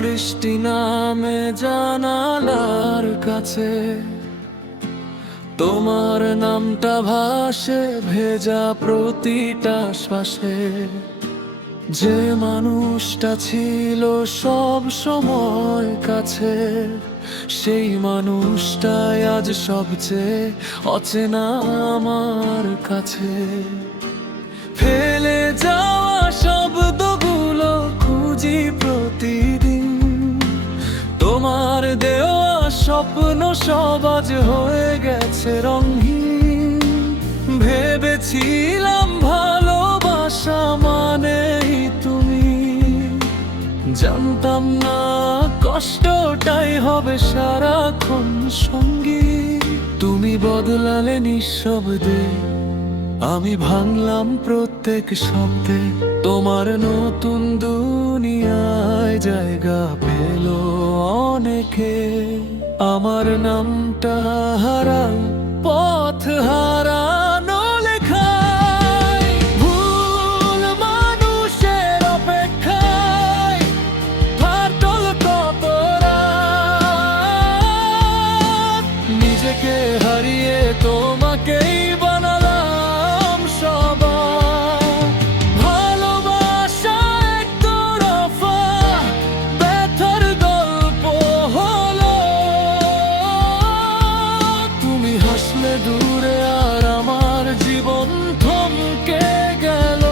বৃষ্টি নামে জানালার কাছে, তোমার নামটা ভাসে ভেজা প্রতিটা শ্বাসে। যে মানুষটা ছিল সব সময় কাছে, সেই মানুষটাই আজ সবচেয়ে অচেনা আমার কাছে। ফেলে যাওয়া শব্দগুলো খুঁজি প্রতিদিন, তোমার দেওয়া স্বপ্ন সব আজ হয়ে গেছে রঙহীন। ভেবেছিলাম ভালোবাসা মানেই তুমি, জানতাম না কষ্টটাই হবে সারাক্ষণ সঙ্গী। তুমি বদলালে নিঃশব্দে, আমি ভাঙলাম প্রত্যেক শব্দে। তোমার নতুন দুনিয়ায় জায়গা পেল অনেকে, আমার নামটা হারাল পথ হারানো লেখায়। ভুল মানুষের অপেক্ষায় ফাটল কত রাত, নিজেকে হারিয়ে তোমাকেই বানালাম সবার। ভালোবাসা একতরফা ব্যথার গল্প হলো, তুমি হাসলে দূরে আর আমার জীবন থমকে গেল।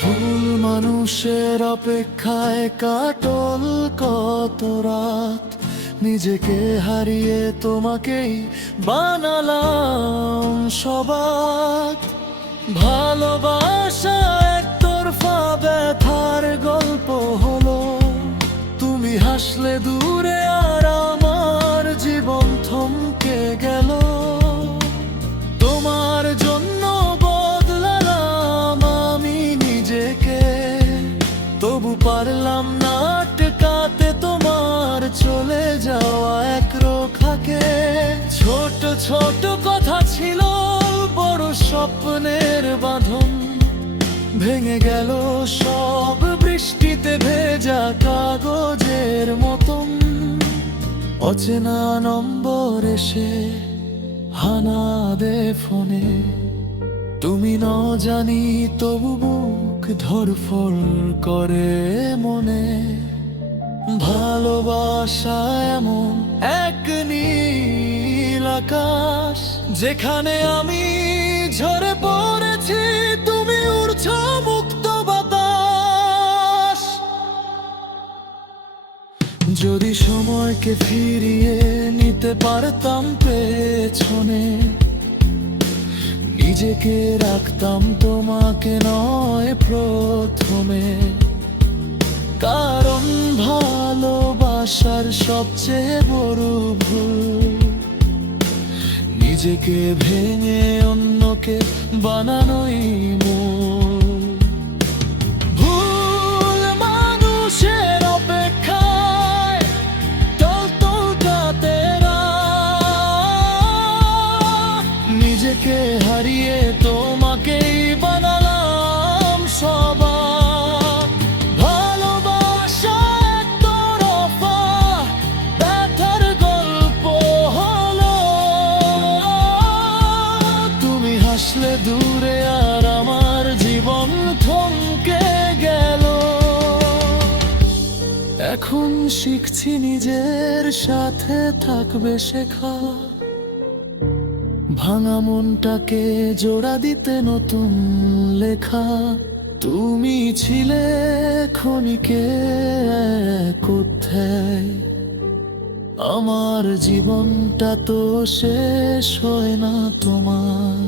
ভুল মানুষের অপেক্ষায় কাটল কত রাত, নিজেকে হারিয়ে তোমাকেই বানালাম সবার। ভালোবাসা একতরফা ব্যথার গল্প হলো, তুমি হাসলে দূরে আর আমার জীবন থমকে গেল। তোমার জন্য বদলালাম আমি নিজেকে, তবু পারলাম না আটকাতে তোমার চলে যাওয়া এক রোখাকে। ছোট ছোট কথা ছিল বড় স্বপ্নের বাঁধন, ভেঙে গেল সব বৃষ্টিতে ভেজা কাগজের মতন। অচেনা নম্বর এসে হানা দে ফোনে, তুমি ন জানি তবু বুক ধড়ফড় করে মনে। ভালোবাসা এমন এক নীল আকাশ, যেখানে আমি ঝরে পড়েছি তুমি উড়ছো মুক্ত বাতাস। যদি সময়কে ফিরিয়ে নিতে পারতাম পেছনে, নিজেকে রাখতাম তোমাকে নয় প্রথমে। কারণ ভালোবাসার সবচেয়ে বড় ভুল, নিজেকে ভেঙে অন্যকে বানানোই মূল। ভুল মানুষের অপেক্ষায় টলটলটাতে রাত, নিজেকে হারিয়ে তোমাকেই বানালাম সবার। ভালোবাসা একতরফা ব্যথার গল্প হলো, তুমি হাসলে দূরে আর আমার জীবন থমকে গেল। এখন শিখছি নিজের সাথে থাকবে শেখা, ভাঙা মনটাকে জোড়া দিতে নতুন লেখা। তুমি ছিলে ক্ষণিকে এক অধ্যায়, আমার জীবনটা তো শেষ হয় না তোমার।